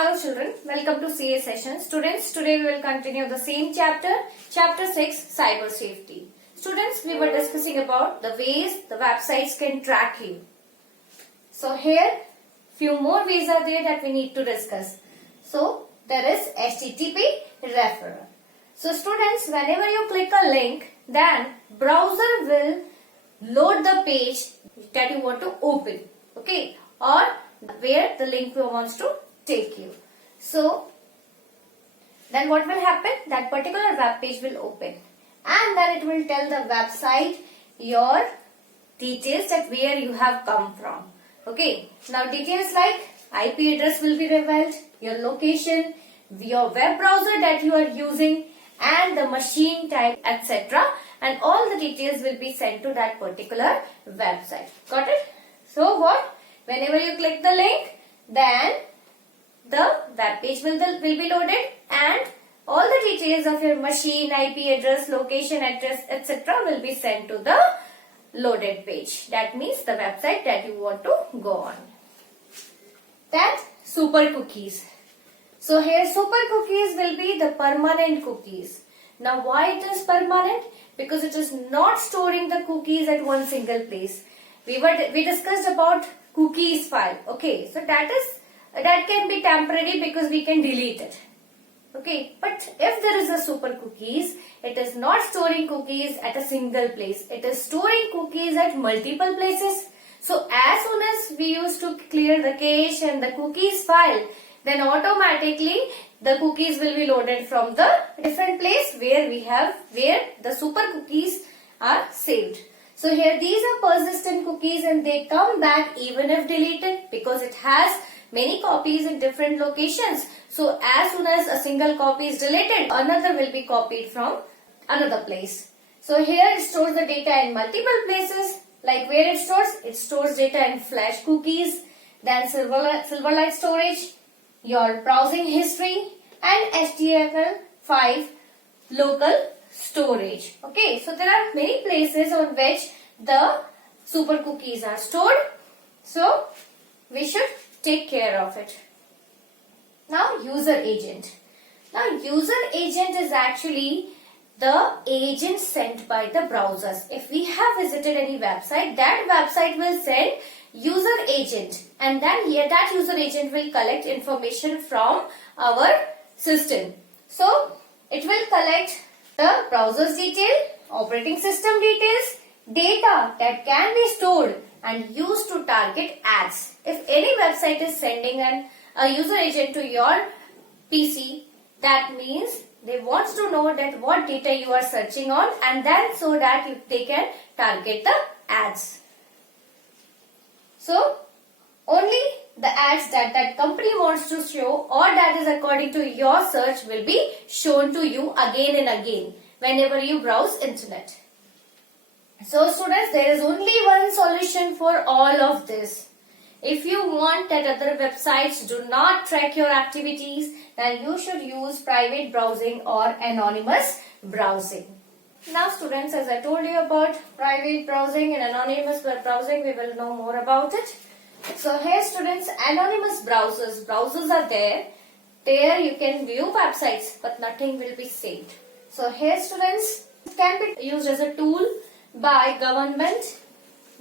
Hello children, welcome to CA session. Students, today we will continue the same chapter, chapter 6, cyber safety. Students, we were discussing about the ways the websites can track you. So here, few more ways are there that we need to discuss. So, there is HTTP referral. So students, whenever you click a link, then browser will load the page that you want to open, okay, or where the link wants to take you. So then what will happen? That particular web page will open and then it will tell the website your details that where you have come from. Okay, now details like IP address will be revealed, your location, your web browser that you are using, and the machine type, etc. And all the details will be sent to that particular website. Got it? So what? Whenever you click the link, then the web page will be loaded and all the details of your machine, IP address, location, address, etc. will be sent to the loaded page. That means the website that you want to go on. Then super cookies. So here super cookies will be the permanent cookies. Now why it is permanent? Because it is not storing the cookies at one single place. We discussed about cookies file. Okay, so that can be temporary because we can delete it. Okay, but if there is a super cookies, it is not storing cookies at a single place. It is storing cookies at multiple places. So as soon as we used to clear the cache and the cookies file, then automatically the cookies will be loaded from the different place where the super cookies are saved. So here these are persistent cookies and they come back even if deleted because it has many copies in different locations. So as soon as a single copy is deleted, another will be copied from another place. So here it stores the data in multiple places. Like where it stores data in flash cookies, then Silverlight storage, your browsing history, and HTML5 local storage. Okay, so there are many places on which the super cookies are stored. So we should take care of it. Now user agent. Now user agent is actually the agent sent by the browsers. If we have visited any website, that website will send user agent and then here that user agent will collect information from our system. So it will collect the browser's detail, operating system details, data that can be stored and used to target ads. If any website is sending a user agent to your PC, that means they want to know that what data you are searching on and then so that they can target the ads. So only the ads that company wants to show or that is according to your search will be shown to you again and again whenever you browse internet. So students, there is only one solution for all of this. If you want that other websites do not track your activities, then you should use private browsing or anonymous browsing. Now students, as I told you about private browsing and anonymous browsing, we will know more about it. So here students, anonymous browsers are there. There you can view websites but nothing will be saved. So here students, it can be used as a tool by government,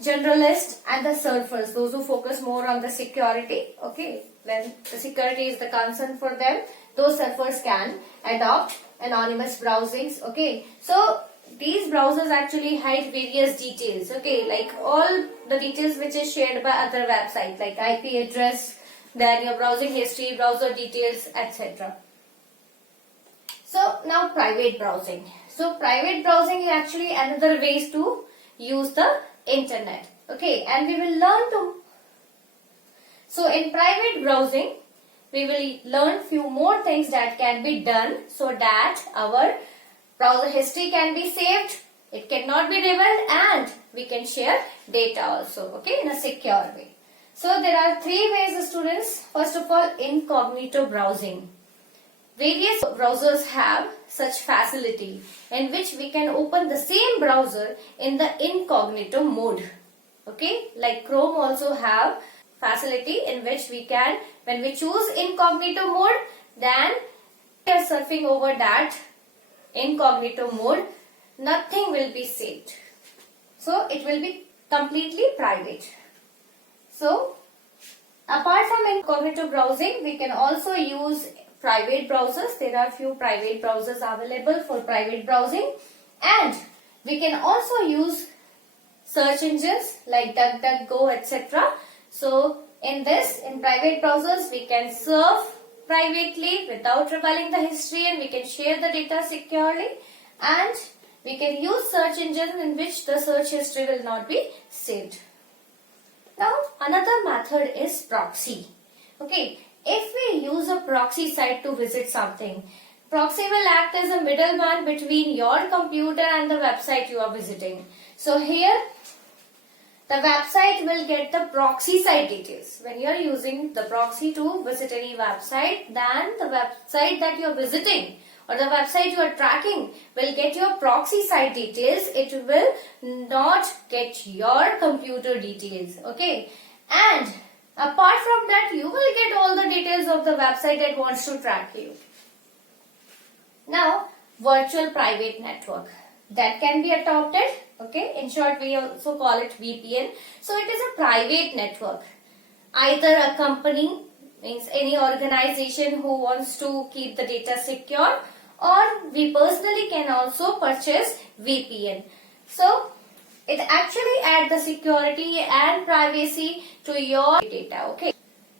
generalists and the surfers, those who focus more on the security. Okay, when the security is the concern for them, those surfers can adopt anonymous browsings. Okay, so these browsers actually hide various details. Okay, like all the details which is shared by other websites like IP address, then your browsing history, browser details, etc. So now private browsing. So private browsing is actually another ways to use the internet. Okay, and we will learn to. So in private browsing, we will learn few more things that can be done so that our browser history can be saved, it cannot be revealed, and we can share data also, okay, in a secure way. So there are three ways, students. First of all, incognito browsing. Various browsers have such facility in which we can open the same browser in the incognito mode. Okay, like Chrome also have facility in which we can, when we choose incognito mode, then we are surfing over that incognito mode, nothing will be saved. So it will be completely private. So apart from incognito browsing, we can also use private browsers. There are few private browsers available for private browsing, and we can also use search engines like DuckDuckGo, etc. So in private browsers, we can surf privately without revealing the history, and we can share the data securely, and we can use search engines in which the search history will not be saved. Now another method is proxy. Okay, if we use a proxy site to visit something, proxy will act as a middleman between your computer and the website you are visiting. So here the website will get the proxy site details. When you are using the proxy to visit any website, then the website that you are visiting or the website you are tracking will get your proxy site details. It will not get your computer details. Okay, and apart from that, you will get all the details of the website that wants to track you. Now, virtual private network, that can be adopted. Okay, in short, we also call it VPN. So it is a private network. Either a company, means any organization who wants to keep the data secure, or we personally can also purchase VPN. So it actually adds the security and privacy to your data. Okay,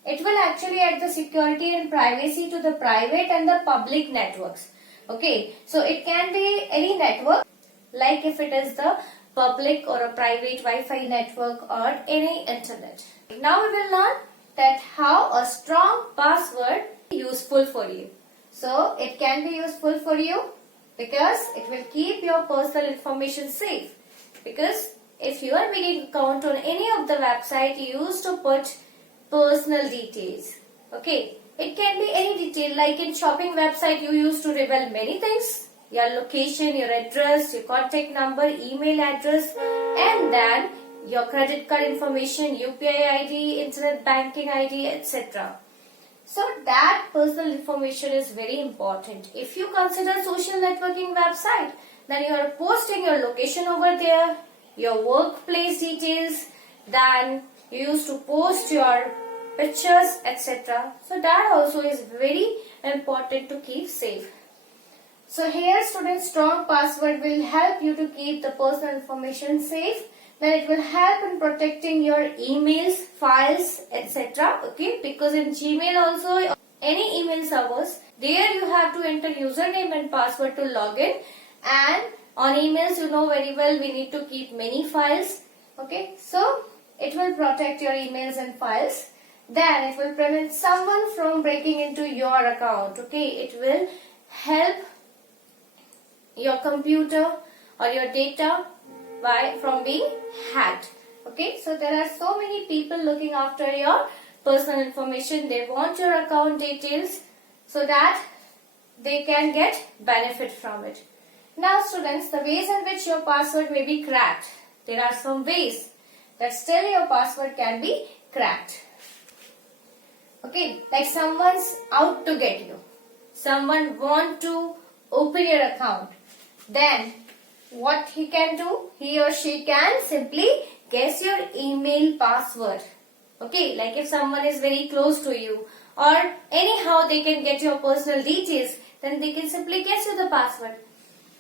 it will actually add the security and privacy to the private and the public networks. Okay, so it can be any network, like if it is the public or a private Wi-Fi network or any internet. Now we will learn that how a strong password is useful for you. So it can be useful for you because it will keep your personal information safe. Because if you are making account on any of the website, you used to put personal details. Okay, it can be any detail, like in shopping website you used to reveal many things. Your location, your address, your contact number, email address, and then your credit card information, UPI ID, internet banking ID, etc. So that personal information is very important. If you consider social networking website, then you are posting your location over there, your workplace details, then you used to post your pictures, etc. So that also is very important to keep safe. So here students, strong password will help you to keep the personal information safe. Then it will help in protecting your emails, files, etc. Okay, because in Gmail also, any email servers, there you have to enter username and password to log in. And on emails, you know very well, we need to keep many files. Okay, so it will protect your emails and files. Then it will prevent someone from breaking into your account. Okay, it will help your computer or your data from being hacked. Okay, so there are so many people looking after your personal information. They want your account details so that they can get benefit from it. Now students, the ways in which your password may be cracked. There are some ways that still your password can be cracked. Okay, like someone's out to get you. Someone want to open your account. Then what he can do? He or she can simply guess your email password. Okay, like if someone is very close to you or anyhow they can get your personal details, then they can simply guess you the password.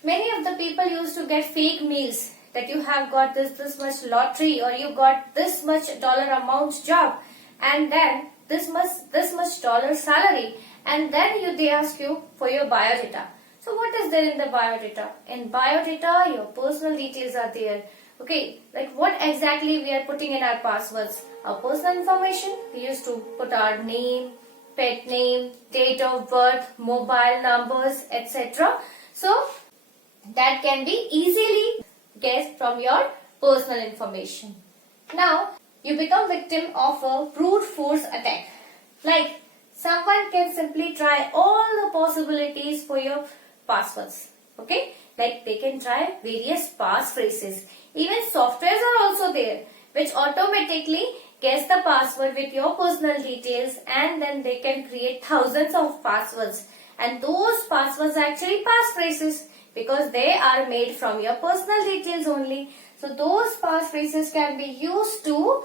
Many of the people used to get fake mails that you have got this much lottery or you got this much dollar amount job and then this much dollar salary, and then they ask you for your biodata. So what is there in the biodata? In biodata, your personal details are there. Okay, like what exactly we are putting in our passwords? Our personal information, we used to put our name, pet name, date of birth, mobile numbers, etc. So that can be easily guessed from your personal information. Now, you become victim of a brute force attack. Like someone can simply try all the possibilities for your passwords. Okay, like they can try various passphrases. Even softwares are also there which automatically guess the password with your personal details, and then they can create thousands of passwords. And those passwords are actually passphrases because they are made from your personal details only. So those passphrases can be used to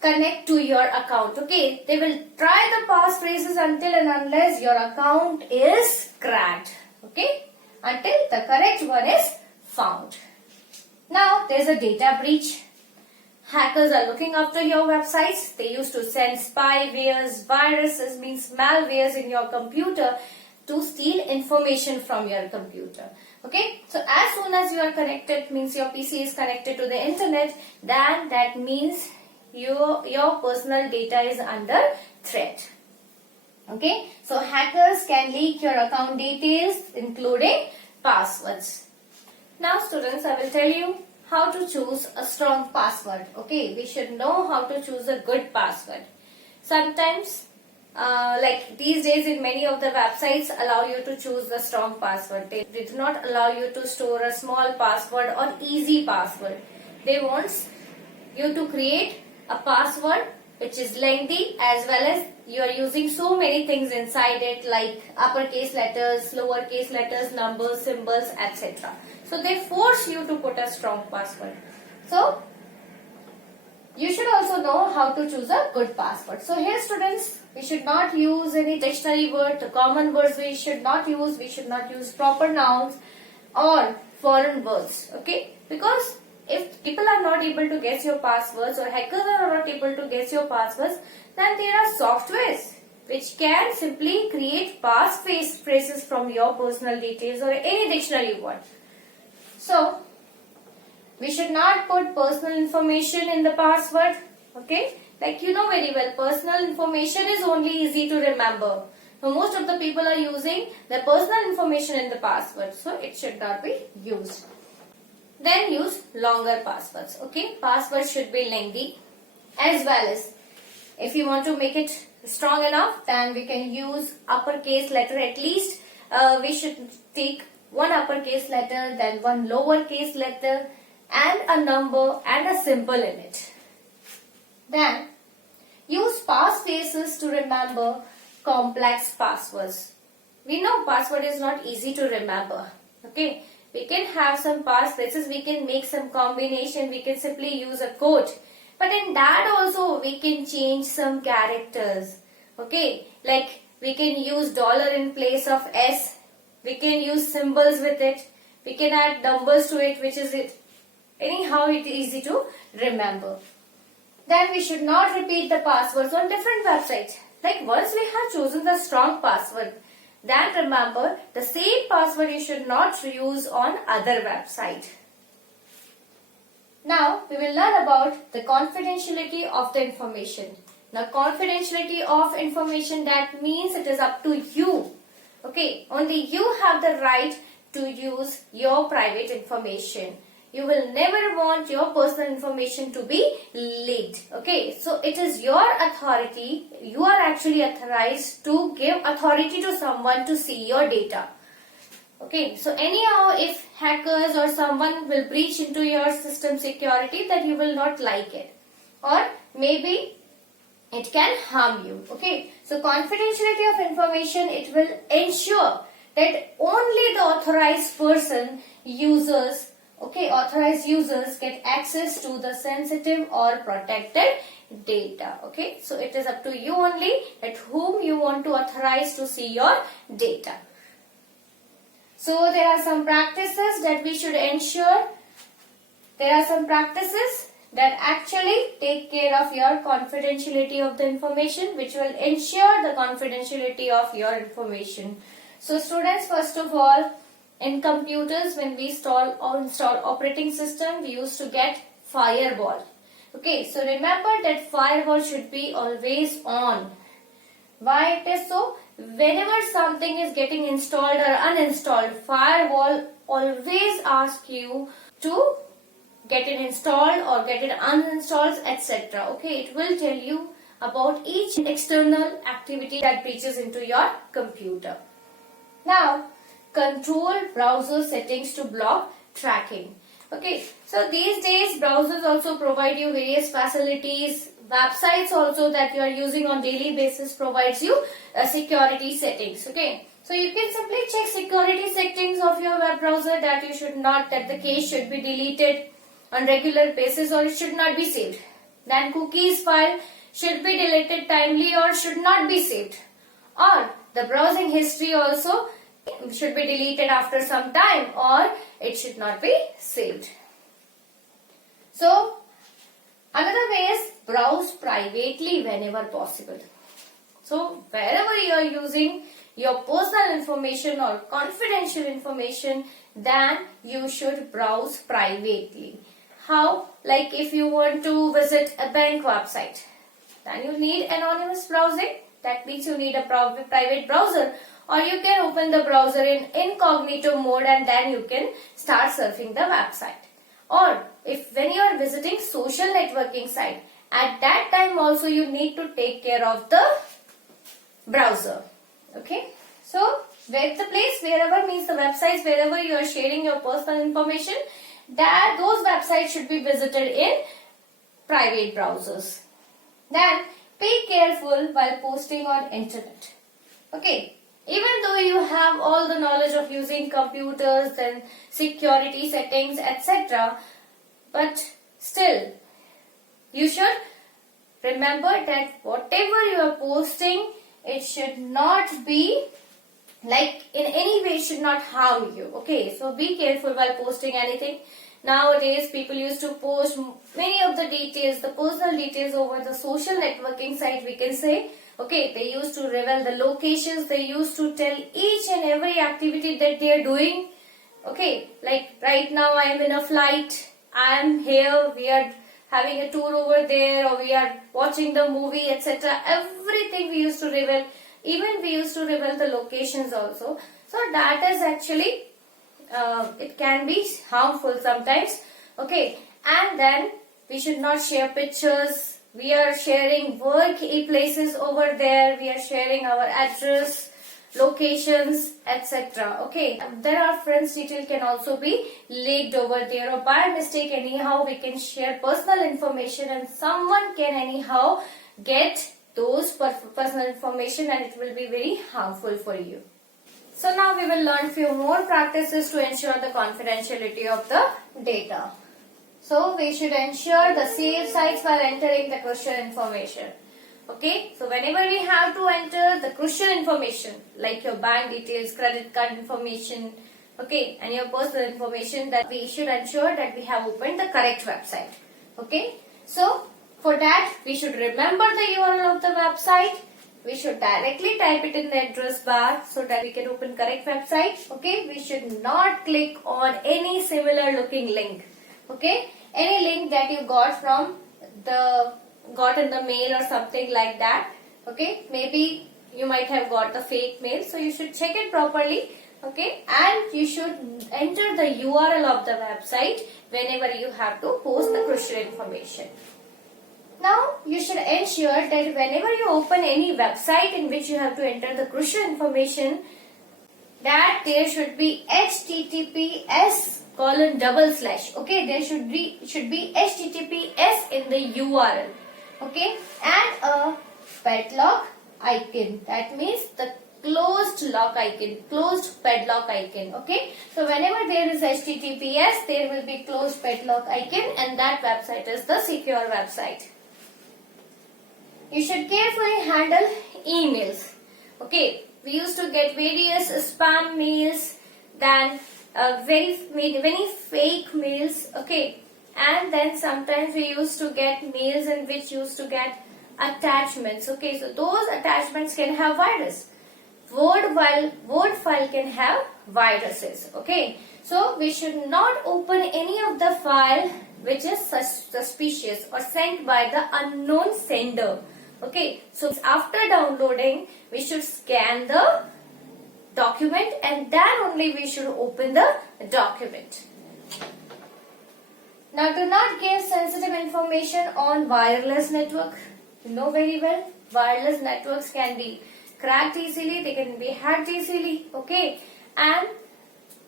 connect to your account. Okay, they will try the passphrases until and unless your account is cracked. Okay, until the correct one is found. Now there's a data breach. Hackers are looking after your websites. They used to send spywares, viruses, means malwares in your computer to steal information from your computer. Okay, so as soon as you are connected, means your PC is connected to the internet, then that means your personal data is under threat. Okay, so hackers can leak your account details including passwords. Now students, I will tell you how to choose a strong password. Okay, we should know how to choose a good password. Sometimes like these days in many of the websites allow you to choose the strong password. They do not allow you to store a small password or easy password. They want you to create a password which is lengthy, as well as you are using so many things inside it like uppercase letters, lowercase letters, numbers, symbols, etc. So they force you to put a strong password. So you should also know how to choose a good password. So here students, we should not use any dictionary word. The common words we should not use. We should not use proper nouns or foreign words. Okay, because if people are not able to guess your passwords or hackers are not able to guess your passwords, then there are softwares which can simply create phrases from your personal details or any dictionary word. So we should not put personal information in the password. Okay, like you know very well, personal information is only easy to remember. So most of the people are using their personal information in the password, so it should not be used. Then use longer passwords. Okay, passwords should be lengthy, as well as if you want to make it strong enough, then we can use uppercase letter. At least we should take one uppercase letter, then one lowercase letter, and a number and a symbol in it. Then use passphrases to remember complex passwords. We know password is not easy to remember. Okay, we can have some passphrases, we can make some combination, we can simply use a code. But in that also we can change some characters. Okay, like we can use dollar in place of S. We can use symbols with it. We can add numbers to it, which is it. Anyhow, it is easy to remember. Then we should not repeat the passwords on different websites. Like once we have chosen the strong password, then remember the same password you should not use on other website. Now we will learn about the confidentiality of the information. Now confidentiality of information, that means it is up to you. Okay, only you have the right to use your private information. You will never want your personal information to be leaked. Okay, so it is your authority. You are actually authorized to give authority to someone to see your data. Okay, so anyhow, if hackers or someone will breach into your system security, then you will not like it. Or maybe it can harm you. Okay, so confidentiality of information, it will ensure that only the authorized person, users, authorized users get access to the sensitive or protected data. Okay, so it is up to you only at whom you want to authorize to see your data. So there are some practices that we should ensure. There are some practices that actually take care of your confidentiality of the information, which will ensure the confidentiality of your information. So students, first of all, in computers, when we install operating system, we used to get firewall. Okay, so remember that firewall should be always on. Why it is so? Whenever something is getting installed or uninstalled, firewall always asks you to get it installed or get it uninstalled, etc. Okay, it will tell you about each external activity that breaches into your computer. Now, control browser settings to block tracking. Okay, so these days browsers also provide you various facilities websites also that you are using on daily basis provides you security settings. Okay, so you can simply check security settings of your web browser, that the cache should be deleted on regular basis or it should not be saved. Then cookies file should be deleted timely or should not be saved, or the browsing history also should be deleted after some time or it should not be saved. So another way is browse privately whenever possible. So wherever you are using your personal information or confidential information, then you should browse privately. How? Like if you want to visit a bank website, then you need anonymous browsing. That means you need a private browser, or you can open the browser in incognito mode and then you can start surfing the website. Or if when you are visiting social networking site, at that time also you need to take care of the browser. Okay, so where the place, wherever means the websites wherever you are sharing your personal information, that those websites should be visited in private browsers. Then be careful while posting on internet. Okay, even though you have all the knowledge of using computers, then security settings, etc., but still you should remember that whatever you are posting, it should not be like in any way, it should not harm you. Okay, so be careful while posting anything. Nowadays people used to post many of the details, the personal details over the social networking site, we can say. Okay, they used to reveal the locations, they used to tell each and every activity that they are doing. Okay, like right now I am in a flight, I am here, we are having a tour over there, or we are watching the movie, etc. Everything we used to reveal. Even we used to reveal the locations also. So that is actually, it can be harmful sometimes. Okay, and then we should not share pictures. We are sharing work places over there. We are sharing our address, locations, etc. Okay, there are friends detail can also be leaked over there, or by mistake anyhow we can share personal information and someone can anyhow get those personal information and it will be very harmful for you. So now we will learn few more practices to ensure the confidentiality of the data. So we should ensure the safe sites while entering the crucial information. Okay, so whenever we have to enter the crucial information like your bank details, credit card information, okay, and your personal information, that we should ensure that we have opened the correct website. Okay, so for that we should remember the URL of the website. We should directly type it in the address bar so that we can open correct website. Okay, we should not click on any similar looking link. Okay, any link that you got in the mail or something like that. Okay, maybe you might have got the fake mail, so you should check it properly. Okay, and you should enter the URL of the website whenever you have to post the crucial information. Now you should ensure that whenever you open any website in which you have to enter the crucial information, that there should be https://. Okay, there should be https in the URL. Okay, and a padlock icon. That means the closed lock icon, closed padlock icon. Okay, so whenever there is https, there will be closed padlock icon, and that website is the secure website. You should carefully handle emails. Okay, we used to get various spam mails, then many fake mails. Okay, and then sometimes we used to get mails in which used to get attachments. Okay, so those attachments can have virus. Word file can have viruses. Okay, so we should not open any of the file which is suspicious or sent by the unknown sender. Okay, so after downloading, we should scan the document and then only we should open the document. Now, do not give sensitive information on wireless network. You know very well, wireless networks can be cracked easily, they can be hacked easily. Okay, and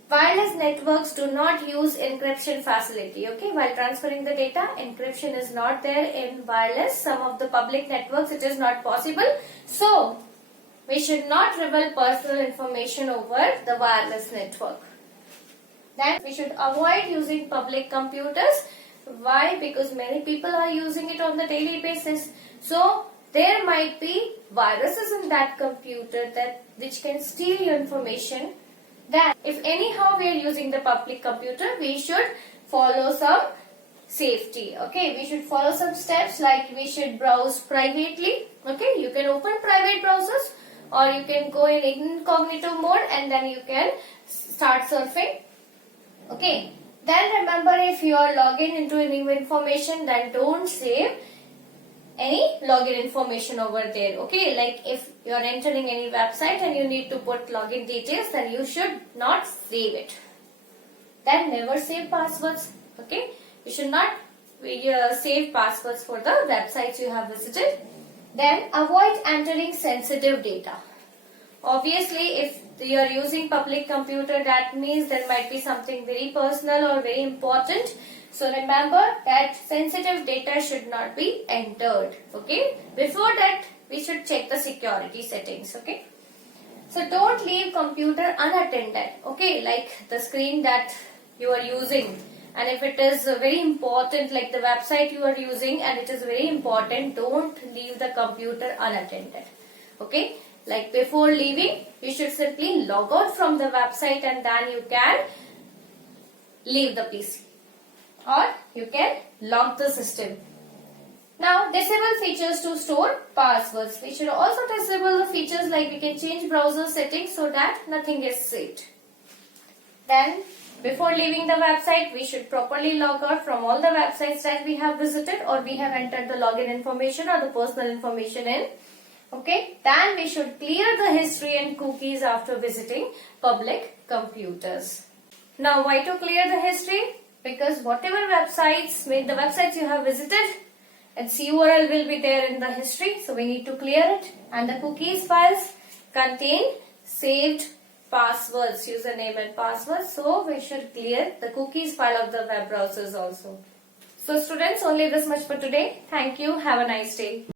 Wireless networks do not use encryption facility. Okay, while transferring the data, encryption is not there in wireless. Some of the public networks it is not possible. So, we should not reveal personal information over the wireless network. Then we should avoid using public computers. Why? Because many people are using it on the daily basis. So, there might be viruses in that computer which can steal your information. Then, if anyhow we are using the public computer, we should follow some safety. Okay, we should follow some steps like we should browse privately. Okay, you can open private browsers or you can go in incognito mode and then you can start surfing. Okay, then remember, if you are logging into any information, then don't save any login information over there. Okay, like if you are entering any website and you need to put login details, then you should not save it. Then never save passwords. Okay, you should not save passwords for the websites you have visited. Then avoid entering sensitive data. Obviously, if you are using public computer, that means there might be something very personal or very important. So remember that sensitive data should not be entered. Okay. Before that, we should check the security settings. Okay. So don't leave computer unattended. Okay. Like the screen that you are using. And if it is very important, like the website you are using and it is very important, don't leave the computer unattended. Okay. Like before leaving, you should simply log out from the website and then you can leave the PC. Or you can lock the system. Now, disable features to store passwords. We should also disable the features like we can change browser settings so that nothing is saved. Then, before leaving the website, we should properly log out from all the websites that we have visited or we have entered the login information or the personal information in. Okay, then we should clear the history and cookies after visiting public computers. Now, why to clear the history? Because whatever websites, the websites you have visited, its URL will be there in the history. So, we need to clear it. And the cookies files contain saved passwords, username and passwords. So, we should clear the cookies file of the web browsers also. So, students, only this much for today. Thank you. Have a nice day.